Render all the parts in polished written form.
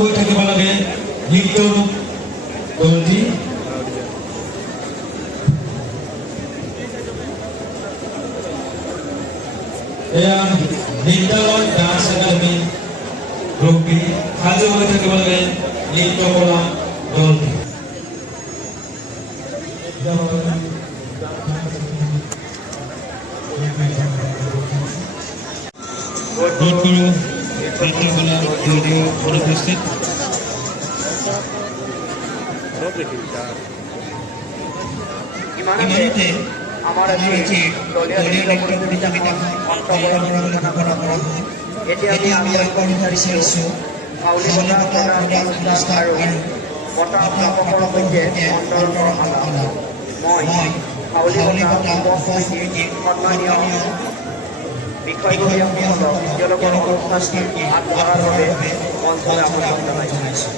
হৈ থাকিব লাগে নৃত্যৰূপ দলটি। এয়া বিদ্যালয় ডান্স একাডেমি গ্ৰুপটি সাজু হৈ থাকিব লাগে নৃত্যকলা দলটি। অনুপস্থিত ইমানতে আমাৰ আজি দলীয় নৃত্য প্ৰতিযোগিতাত অংশগ্ৰহণ কৰা হয়। এতিয়া আমি আগবাঢ়িব বিচাৰিছোঁ হাউলি বঁটা প্ৰদান অনুষ্ঠান আৰু বঁটা প্ৰাপকৰ সৈতে অন্তৰ্ভুক্ত। মই হাউলি বঁটা সমিতিৰ সন্মানীয় বিষয়ববীয়াসকলক তেওঁলোকৰ অনুষ্ঠানটি আগবঢ়াৰ বাবে মঞ্চলৈ আমন্ত্ৰণ জনাইছোঁ।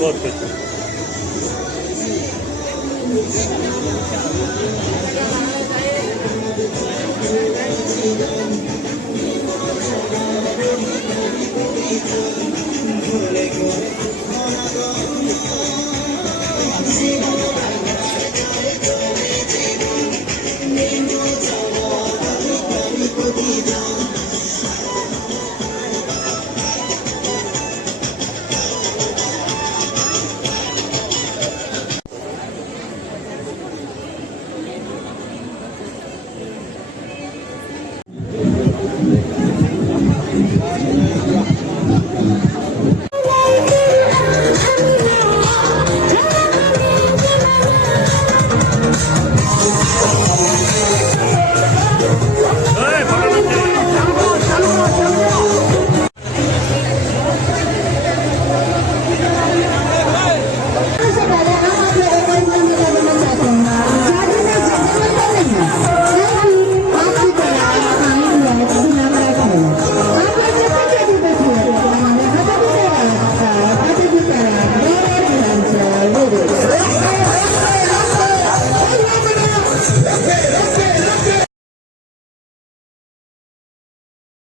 बहुत